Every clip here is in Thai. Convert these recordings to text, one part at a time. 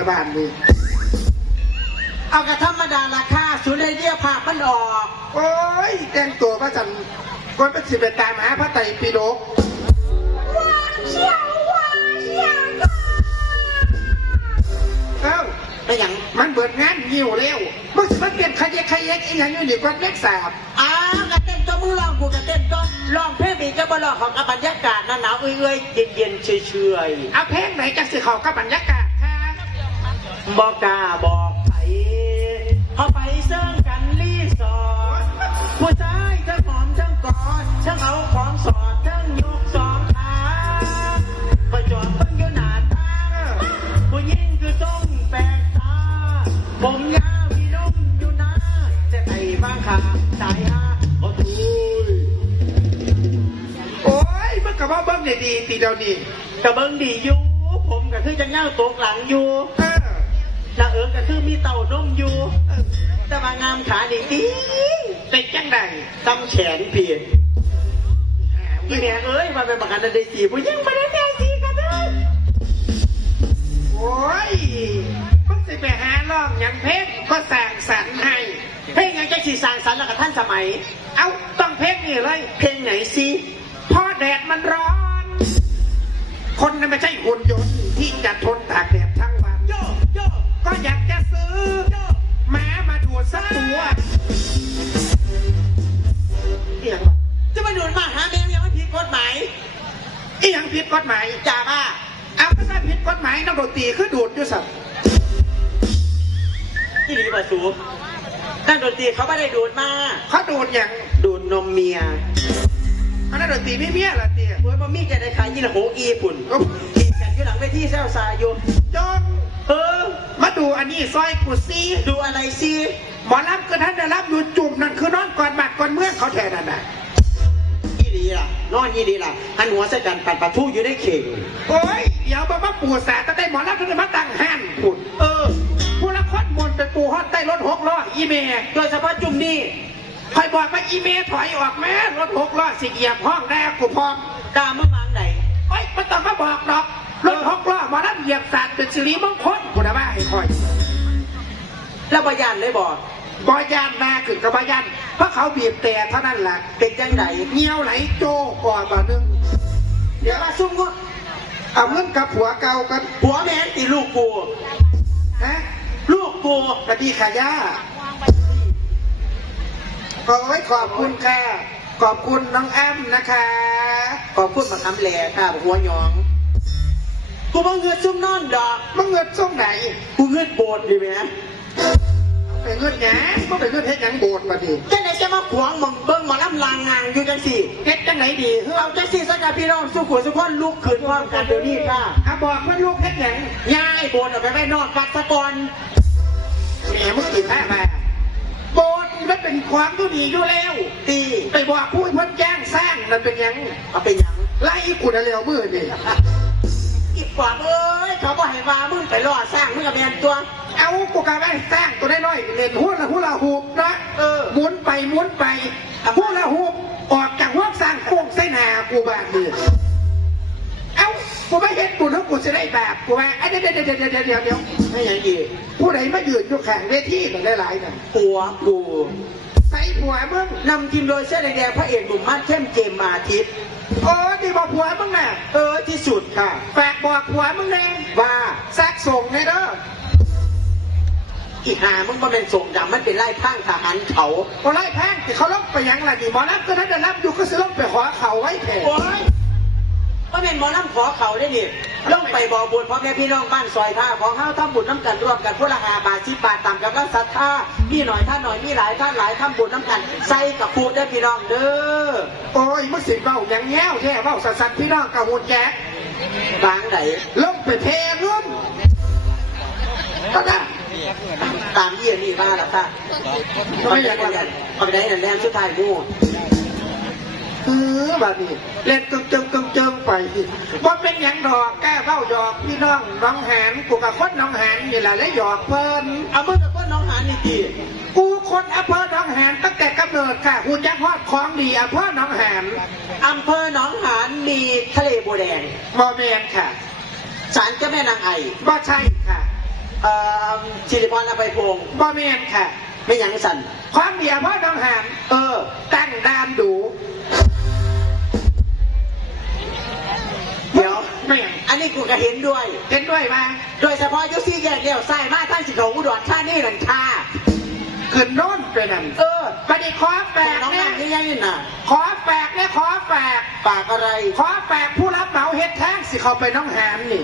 แต่บ้านนี่เอากระธรรมดาราคาสุดเลยเดียวภาพมันออกโอ้ยแต่งตัวพระจันทร์คนเป็นสิบเป็นตามหาพระไตรปิฎกเอ้าแต่อย่างมันเบิดงานหิวเร็วมึงสิมันเปลี่ยนขยักอีหยังอยู่นี่กว่าเล็กสาบกระเต้นก็มึงลองกูกระเต้นก็ลองเพลงอีกก็บ่ลองของกับบรรยากาศหนาวเอื้อยเย็นเฉยเอาเพลงไหนจะสิเขากับบรรยากาศค่ะบอกกาบอกไผเขาไปเซิร์งกันรีสอร์ทผู้ชายทั้งหอมทั้งกอดทั้งเอาของสอดทั้งยกสองขาไปจอดเพิ่งอยู่หน้าตาผู้หญิงคือส้มแปลกตาผมยาวมีนมอยู่นะแต่ไอ้บ้างขาตายฮะโอ้ยโอ้ยมันกับว่าเบิ้งดีตีเดียวนี่กับเบิ้งดีอยู่ผมก็คือจะเง่าตกหลังอยู่ละก็คือมีเต่านมอยู่แต่มางามขาดีเป็นจังไดต้องแขนเพียนพี่แม่มาเป็นประกันได้สีผู้ยิ่งไม่ได้แม่สีกันเลยโอ้ยมึงสิไปหาร้องอย่างเพลงก็สร้างสรรค์ให้เพลงยังจะสีสร้างสรรค์แล้วกับท่านสมัยเอาต้องเพลงนี่เลยเพลงไหนสิพอแดดมันร้อนคนนั้นไม่ใช่หุ่นยนต์ที่จะทนตากแดดทั้งวันก็อยากจะซื้อม้ามาดูดสักตัวจะมาดูดมาหาแมวยังไม่ผิดกฎหมายยังผิดกฎหมายจ่าบ้าเอาถ้าผิดกฎหมายนักดนตรีคือดูดอยู่สักที่ดีมาสูนักดนตรีเขาไม่ได้ดูดมาเขาดูดอย่างดูดนมเมียนักดนตรีไม่เมียละเตี้ยโอ้ยมันมีแกได้ขายยี่ห้ออีปุ่นกินกันอยู่หลังเวทีเซลซาอยู่จงมาดูอันนี้ซอยกุซีดูอะไรซีหมอลำก็ท่านได้รับดูจุ่มนั่นคือนอนก่อนบัดก่อนเมื่อเขาแทนนั่นน่ะยี่ดีล่ะนอนยี่ดีล่ะหันหัวใส่กันปัดปะทู่อยู่ในเข่งโอ้ยเดี๋ยวมาปูสาตั้งแต่หมอลำตั้งแต่มาตั้งหันปุ่นผู้ละคนมนไปปูฮอดใต้รถ6 ล้ออีเมย์โดยเฉพาะจุ่มนี่คอยบอกว่าอีเมย์ถอยออกแม่รถ6 ล้อสิเหยียบห้องแน่กูพร้อมกาเมื่อวานไหนโอ้ยไม่ต้องมาบอกหรอกรถ6 ล้อหมอลำเหยียบสารเป็นสิริมงคลคุณว่าให้คอยแล้วบอยานเลยบอกบอยานมาขึ้นกับบอยานเพราะเขาบีบแต่เท่านั้นแหละเป็นจังไหนเงี้ยวไหลโจก่อนมานึงเดี๋ยวมาซุ่มก็เอาเงินกับผัวเก่ากันผัวแม่ตีลูกกูฮะลูกกูกระดีขย่าขอไว้ขอบคุณค่ะขอบคุณน้องอ้ำนะคะขอบคุณมาคำแหล่ค่ะหัวหยองกูมาเงินซุ่มนอนดอกมึงเงินซุ่มไหนกูเงินโบดดีไหมไปเงินหยังมึงไปเงินเฮ็ดหยังโบดมาดิจังไหนจะมาขวางมึงเบิ้งมาล้ำลางงานอยู่จังสี่เฮ็ดจังไหนดีเอาจังสี่สักการพี่น้องสุขุสุขคนลุกขึ้นพร้อมกันเดี๋ยวนี้ค่ะบอกเพื่อนลูกเฮ็ดหยังย้ายโบดออกไปไว้นอกกัดสะกอนแหมมึงตื่นแพ้มาโบดมันเป็นความดูดีอยู่แล้วตีไปบอกผู้เพิ่นแจ้งสร้างมันเป็นยังเอาเป็นยังไล่กูน่ะเร็วมือนี่อีกกว่าเขาบอกให้ว่ามึงไปล่อสร้างมึงกับแมนตัวเอากูกะได้สร้างตัวได้น้อยเล่นหุ่นละหูบนะหมุนไปหุ่นละหูบออกจากหัวสร้างโค้งเส้นหากูบ้านนี่เอากูไม่เห็นกูแล้วกูจะได้แบบกูว่าเดี๋ยวไม่ยังดีผู้ใดมายืนอยู่แข่งเวทีมันหลายๆน่ะผัวกูใส่ผัวมึงนำทีมโดยเสื้อแดงพระเอกหนุ่มมาดเข้มเจมมาทิพย์ดีบอกผัวมึงน่ะที่สุดค่ะฝากบอกผัวมึงเองว่าซักส่งให้เด้ออีหามึงก็เป็นส่งดำมันเป็นไล่พังทหารเขาไล่พังที่เขาลบไปยังไรนี่หมอลำก็ท่านได้รับอยู่ก็ซื้อลบไปขอเขาไว้แทนก็เป็นหมอลำขอเขาได้ดิลงไปบอกบุญพ่อแม่พี่น้องบ้านซอยท่าของข้าวทำบุญน้ำกันร่วมกันพุทธหาบาท10 บาทตามกับรัศรัทธามีหน่อยท่านหน่อยมีหลายท่านหลายทำบุญน้ำกันใส่กับพูดได้พี่น้องเด้อโอ้ยมื่อสิเบ้าอย่างแง่วแท้เบ้าสัตว์พี่น้องกับหุ่นแจ๊กบางไหนลงไปเทร่วมก็ได้ตามเยี่ยนี่มาแล้วค่ะไม่อยากเล่นเอาไปได้นั่นแหละสุดท้ายมู่แบบนี้เล่นจึงไปว่าเป็นอย่างดอกแก้เบ้าหยอกพี่น้องน้องหานกูกับคนน้องหานนี่แหละและหยอกเพลินเอาเมื่อกับคนน้องหานนี่ดีกูคนอำเภอน้องหานตั้งแต่กำเนิดค่ะกูจักฮอดของดีอำเภอน้องหานอำเภอน้องหานมีทะเลบัวแดงบ่แมนค่ะศาลเจ้าแม่นางไอบ่ใช่ค่ะ ชิริพรอภัยพงศ์ บ่แม่นค่ะ ไม่หยังสั่น ความเบียร์พ่อน้องหาน ตั้งด่านดู เดี๋ยว แม่ง อันนี้กูก็เห็นด้วย เห็นด้วยมา โดยเฉพาะยุซี่แยกเลี้ยวซ้ายมาทั้งสิเขาอุดรธานีหลังคา ขึ้นโน่นไปนั่นบัดนี้ขอแฝก น้อง เนี่ย นั่นนี่ยังนี่น่ะ ขอแฝกเนี่ยขอแฝก ปากอะไร ขอแฝกผู้รับเหมาเฮ็ดแท้งสิเขาไปน้องหานนี่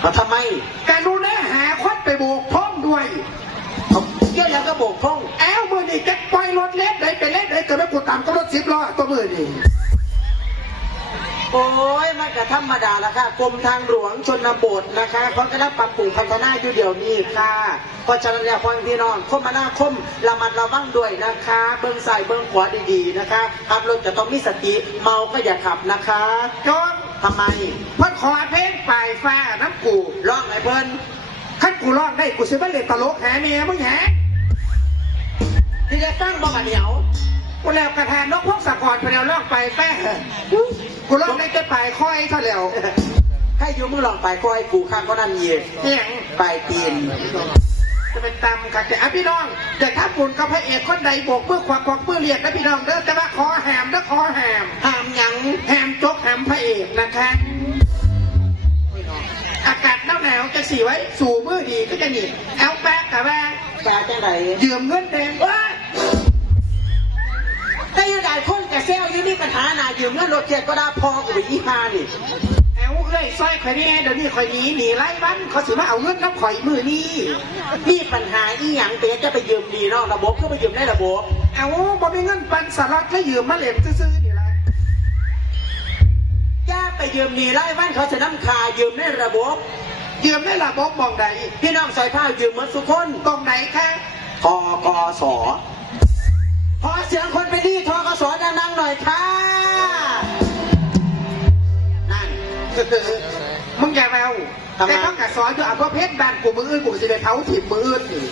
เอาทำไม การูแลหาคนไปโบกพร่องด้วย เอาเกี่ยวยังกระโบกพร่อง แอลมือนี่จะปล่อยรถเล็กได้ไปเล็กได้เกิดไม่กูตามก็รถ10 ล้อตัวมือนี่ โอ้ยมันก็ธรรมดาละค่ะกรมทางหลวงชนบทนะคะเขาก็ได้ปรับปรุงพัฒนาอยู่เดี๋ยวนี้ค่ะเพราะฉะนั้นแล้วพ่อพี่น้องคมนาคมระมัดระวังด้วยนะคะ เบื้องซ้ายเบื้องขวาดีๆนะคะขับรถจะต้องมีสติเมาก็อย่าขับนะคะ จน ทำไม เพิ่นขอเพลงปลายฟ้าน้ำกู ร้องไอ้เพิ่น ขั้นกูร้องได้กูสิมาเล่นตลกหาเมียมึงแห ที่จะตั้งบ่มาเดียว กูแล้วกระทานนกพวกสะกอนไปแล้วร้องไปแป้กูร้องได้แต่ปลายค่อยเท่าแล้ว ให้อยู่มึงลองไปคอยกูข้างก็นั่นเย็น เนี่ยง ไปตีน จะเป็นตำค่ะแต่พี่น้องจะทับบุญกับพระเอกคนใดโบกมือขวักมือเรียกนะพี่น้องเด้อแต่ว่าขอแหมนะขอแหม ห้ามหยัง แหมจกแหมพระเอกนะคะอากาศหนาวจะสีไว้สู่มือดีก็จะหนีแอลแป๊กกับแม่ แปลจังไหน ยืมเงินแดงว้า แต่ยังได้คนกับเซลยังมีปัญหาหนายืมเงินรถเทียก็ได้พอกูไปยี่ห้านี่ แอลเอ้ยสร้อยข่อยนี่เดี๋ยวนี้ข่อยหนีไล่บ้านเขาสิมาเอาเงินน้ำข่อยมือนี่ มีปัญหาอีหยังเปียจะไปยืมดีนอกระบบก็ไปยืมในระบบ แอลบ่มีเงินปันสล็อตแล้วยืมมาเล่นซื้อๆนี่แหละ ย่าไปยืมดีไล่บ้านเขาจะน้ำคายืมในระบบ ยืมได้ระบบมองใด พี่น้องซอยผ้ายืมเหมือนสุกคน ตรงไหนคะ ทกสขอเสียงคนไปที่ทกสดังๆหน่อยค่ะนั่น มึงอย่าแวว ทำไม แต่ต้องกัดสอนอยู่อ่ะเพราะเพชรบ้านกูมืออื่นกูจะไปเผาถิ่มมืออื่นนี่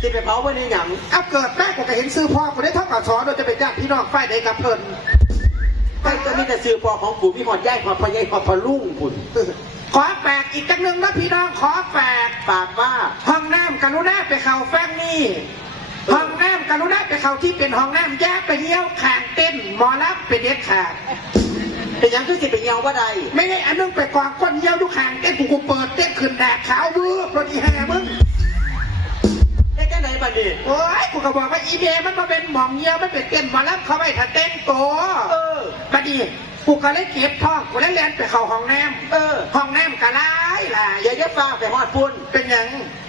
ที่ไปเผาไว้ในหยัง เอาเกิดแม่กูก็เห็นซื้อพ่อกูได้เท่ากับสอนโดยจะเป็นญาติพี่น้องฝ่ายใดกับเพิ่น ไปก็มีแต่ซื้อพอของปู่พี่หอดย่ายหอดพ่อใหญ่หอดพ่อลุงคุณ ขอแฝกอีกจังหนึ่งนะพี่น้องขอแฝก ปากว่า ห้องน้ำกรุณาไปเข่าแฟงนี่ห้องน้ำกรุณาไปเข่าที่เป็นห้องน้ำแยกไปเยี่ยวขางเต้นหมอรับไปเด็ดขาด เป็นหยังคือสิเป็นเงาว่าใด ไม่ได้อันนึงไปกองก้นเยี่ยวดูขางเต้นกูเปิดเต้นขึ้นแดกขาวมือรถอีแห่มึง ได้แค่ไหนบัดนี้ โอ้ยกูก็บอกว่าอีเมลมันมาเป็นหมองเยี่ยวมันเป็นเต้นหมอรับเขาไม่ถ้าเต้นโตบัดนี้กูก็เลยเก็บท้องกูเลยเรียนไปเข้าห้องน้ำห้องน้ำกะไรล่ะ อย่าเย็บฟ้าไปหอดพุ่น เป็นหยัง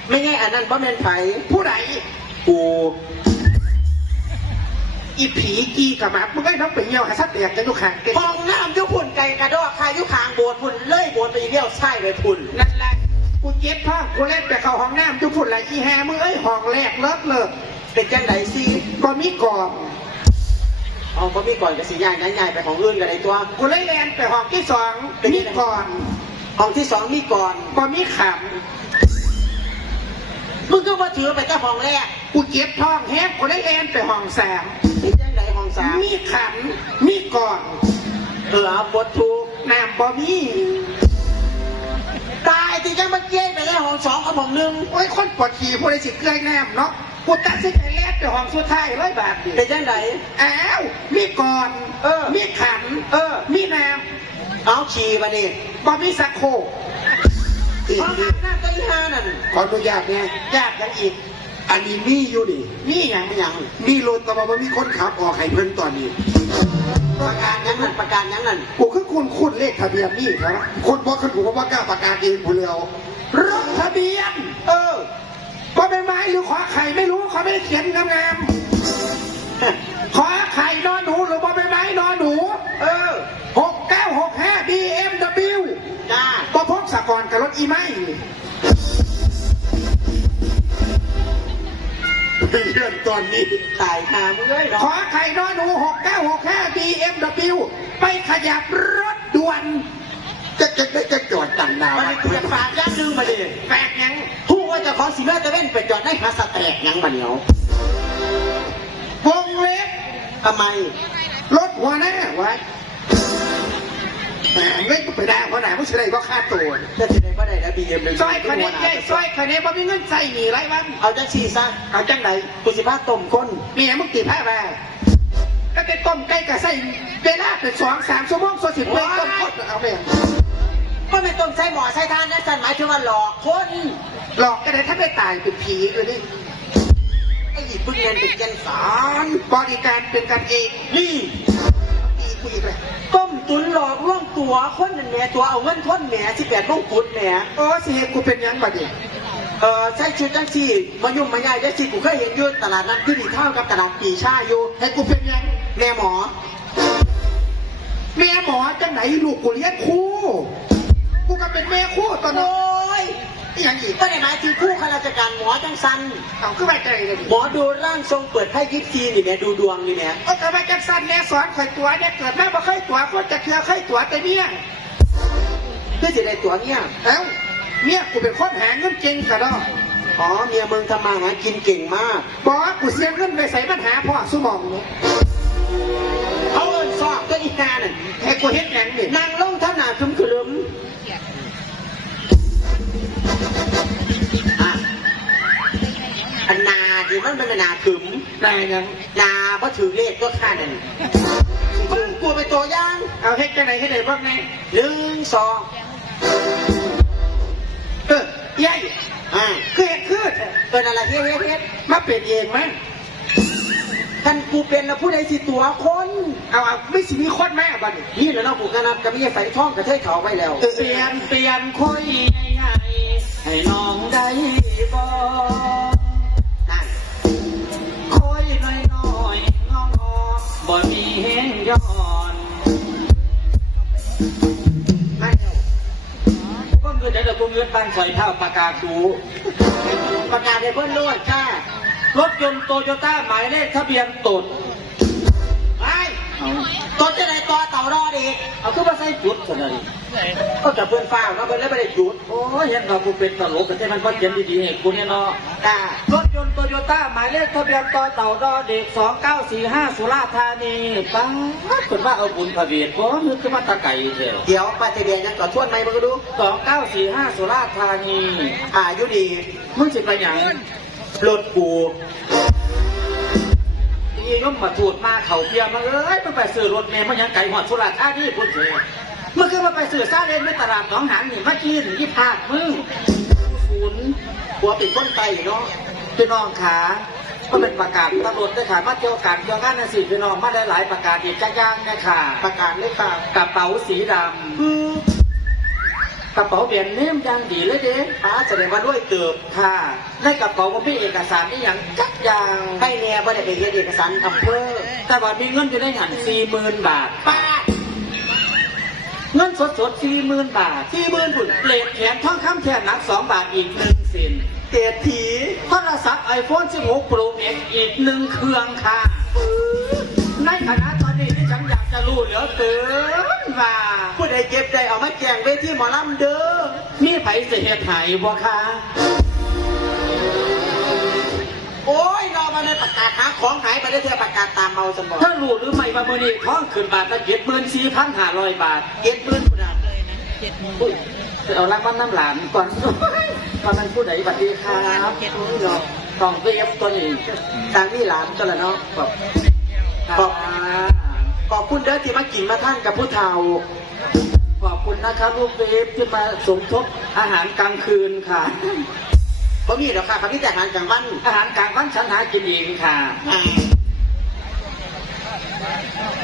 ไม่ง่ายอันนั้นเพราะเมนไผ ผู้ใด กู อีผีกีกับหมามึงก็ต้องไปเยี่ยวหาสัตว์แตกจะอยู่ขางเต้น ห้องน้ำยุพุ่นไก่กระดอกคายุคางโบดพุ่นเลื่อยโบดไปอีกเดียวใช่ไปพุ่น นั่นแหละกูเจ็บท้องกูเล่นไปเข้าห้องน้ำทุกคนละอีแฮมึงเอ้ยห้องแรกเลิศเลย เป็นจังไหนสิ ก็มีก่อน เอาก็มีก่อนกับสีใหญ่นะใหญ่ไปของอื่นกันเลยตัว กูเลยแลนไปห้องที่สองมีก่อน ห้องที่สองมีก่อน ก็มีข มึงก็มาถือไปแต่ห้องแรก ำกูเจ็บท้องแฮมกูเลยแลนไปห้องสาม เป็นจังไหนห้องสาม มีขันมีก่อน เอาบทถูก น้ำบ่มี ตายที่จังมาเกี้ยไปแล้วห้องสองกับห้องหนึ่ง โอ้ยคนปวดขี่ผู้ใดสิเกลือยน้ำเนาะกูตัดสินใจแลนไปห้องสุดท้ายร้อยบาทดิ เป็นจังไหน อ้าวมีก่อนมีขันมีน้ เอาขี่มาดิ ำบ่มีสักโครก ห้องอาบน้ำตัวอีห้านั่น ขออนุญาตเนี่ย ยากยังอีก อันนี้มีอยู่นี่ นี่หยัง ไม่ยัง มีรถแต่ว่ามันมีคนขับออกให้เพิ่นตอนนี้ ประกาศยังนั่นประกาศยังนั่น กูคือคุณเลขทะเบียนนี่ครับ คนบอกขึ้นผมว่ากล้าประกาศเองผู้เดียว รถทะเบียนว่าเป็นไม้หรือขอไข่ไม่รู้เขาไม่ได้เขียนงามๆขอไข่นอนหนูหรือว่าเป็นไม้นอนหนู6965 BMW จ้า ประพบสกรกับรถอีไม้ เพื่อนตอนนี้ ตายหามึงเลย ข เนาะ อไข่นอนหนู6965 BMW ไปขยับรถด่วน จะจอดตั้งนาน มันจะฝากย่างนึงมาดิ แปลกยัง ผู้ว่าจะขอสีแม่ตะเว้นไปจอดได้หาสแตกยังมาเหนียว วงเล็บ ทำไม รถหัวหน้าไว้ เงินกูไปได้เพราะไหนมึงเฉลยก็ค่าตัว จะสิได้บ่ได้แล้ว BM เลย ซอยคะแนนยัยซอยคะแนนพอมีเงินใส่หนีไรบ้าง เอาจังซี่ซะ เอาจังไหน กูสิพาต้มคน เมียมึงตีผ้าแม่ก็ไปต้มไก่กับใส่เวลาเป็น2-3 ชั่วโมงโซสิบไปต้มกดเอาไป ก็ไม่ต้มใส่หมอใส่ทานนะสันหมายถึงว่าหลอกคน หลอกกันเลยถ้าไม่ตายเป็นผีเลยนี่ ไอ้อีพึ่งเรียนเป็นแกนสาร บริการเป็นกันเอง นี่ ผีกูอีกเลย ต้มตุนหลอกล่วงตัวคนนั่นแหม่ตัวเอาเงินคนแหม่18มงกุฎแหม่ โอ้สิเหตุกูเป็นยังบัดนี้ ใช่ชุดจังซี่มายุ่มมาย่ายจังซี่กูเคยเห็นอยู่ตลาดนัดที่ดีเท่ากับตลาดปีชาอยู่ ให้กูเป็นยัง แม่หมอ แม่หมอจังไหนลูกกูเลี้ยงครูกูก็เป็นแม่ครูตอนนั้ โอ้ น ย อีหยังอีก ก็ได้หมายถึงผู้ข้าราชการหมอจังสัน เอาขึ้นไปใจเลย หมอดูร่างทรงเปิดไพ่ยิปซีนี่แหม่ดูดวงนี่แหม่ เอากระบะจักสันแม่สอนข่อยตัวเนี่ยเกิดมาบ่เคยตัวคนจะเครือเคยตัวแต่เนี่ย เพื่อจะได้ตัวเนี่ย เอ้าเนี่ยกูเป็นคนหาเงินเก่งกระดอก อ๋อเมียมึงทำมาหากินเก่งมาก บอกกูเสียเงินไปใส่ปัญหาพ่อสมองเนี่ย เขาเอินสอบก็อีกงานน่ะ ให้กูเฮ็ดหยังนี่ นางลงท่าหนาคึมขรึมอ่ะอันนาดีมันเป็นนาขึม ได้ยัง นาเพราะถือเลขก็ค่านั่นมึงกลัวไปตัวย่าง เอาเฮ็ดจังไหนเฮ็ดได้บ้างไง 1 2 ยัย อ่า คือเฮ็ดคือ เป็นอะไรเฮ็ด มาเปลี่ยนเองมั้ย ท่านกูเป็นแล้วผู้ใดสิตัวคน เอาไม่สิมีคนแม่บัดนี้ นี่แหละเนาะกูกนับกับมีไฟท่องกระเทยเขาไปแล้ว เปลี่ยนคุยง่ายๆให้น้องได้บ่ นั่น คุยน้อยๆงอๆบ่มีแฮงย้อน ไม่เอา ก็คือจะกูเงินบ้านซอยเท่าปากกาคู ประกาศให้เพื่อนรู้จ้าร ถยนต์โตโยต้าหมายเลขทะเบียนตด ไปต้นจะไหนตัวเต่ารอดอีก เอาขึ้นมาใส่จุดกันเลย ก็กับเพื่อนฟ้าวเนาะเพื่อนเลยไม่ได้หยุด โอ้ยเห็นว่ากูเป็นตลกแต่ที่มันก็เขียนดีๆให้กูเนี่ยเนาะ จ้าร ถยนต์โตโยต้าหมายเลขทะเบียนต่อเต่าดอเด็ก2945สุราษฎร์ธานีปังเป็นว่าเอาบุญพระเวทบ่นึกขึ้นมาตะไก่เถอะ เดี๋ยวปฏิเบียนยังก่อทวนไหมมึงก็ดู 2945สุราษฎร์ธานี อายุดี มึงสิไปหยัง รถกู อีน้องมาถูดมาเขาเพียมาเอ้ยมันไปซื้อรถเมล์มันยังไก่หอดสุราษฎร์ธานีพุ่นเถอะเมื่อคืนมาไปซื้อซาเล้งในตลาดหนองหานนี่มากินยี่ภาคมึงศูนย์ หัวติดก้นไตเนาะ พี่น้องขาก็เป็นประกาศตำรวจได้ค่ะมาเที่ยวกันเที่ยวงานนะสิพี่น้องมาได้หลายประกาศอีกจ้างๆนะค่ะ ประกาศเลยค่ะ กระเป๋าสีดำกระเป๋าแบรนด์เนมอย่างดีเลยเด้ แสดงว่าด้วยเติบ ค่ะในกระเป๋าก็มีเอกสารนี่อย่างจักอย่าง ให้แน่บ่ได้ไปเรียนเอกสารอำเภอ แต่ว่ามีเงินอยู่ในหัน40,000 บาท ป้า เงินสดๆ40,000 บาท 40,000ผุน เปลดแขนทองคำแท่หนัก2 บาทอีก1 เซน เตียถี โทรศัพท์ iPhone 16 Pro Max อีก1 เครื่องค่ะในขณะตอนนี้ที่ฉันอยากจะรู้เหลือเกินว่า ผู้ใดเก็บได้เอามาแจงเวทีหมอลำเด้อ มีไผเสียหายบ่คะ โอ้ยรอมาในประกาศหาของหายไปได้เธอประกาศตามเมาสมอง ถ้ารู้หรือไม่ว่ามื้อนี้ท้องขึ้นบาทละ74,500 บาท เก็บปืนผู้ใด อุ้ยไปเอารักบ้านน้ำหลานก่อน ตอนนั้นผู้ใดบัดดีครับต้องเรียบตัวนี้ ทางนี่หลานก็แล้วเนาะขอบคุณเด้อที่มากินมาท่านกับผู้เฒ่า ขอบคุณนะครับลูกเวฟที่มาสมทบอาหารกลางคืนค่ะ เพราะมีดอกค่ะคำที่แต่งานกลางวัน อาหารกลางวันฉันหากินเองค่ะ อ่า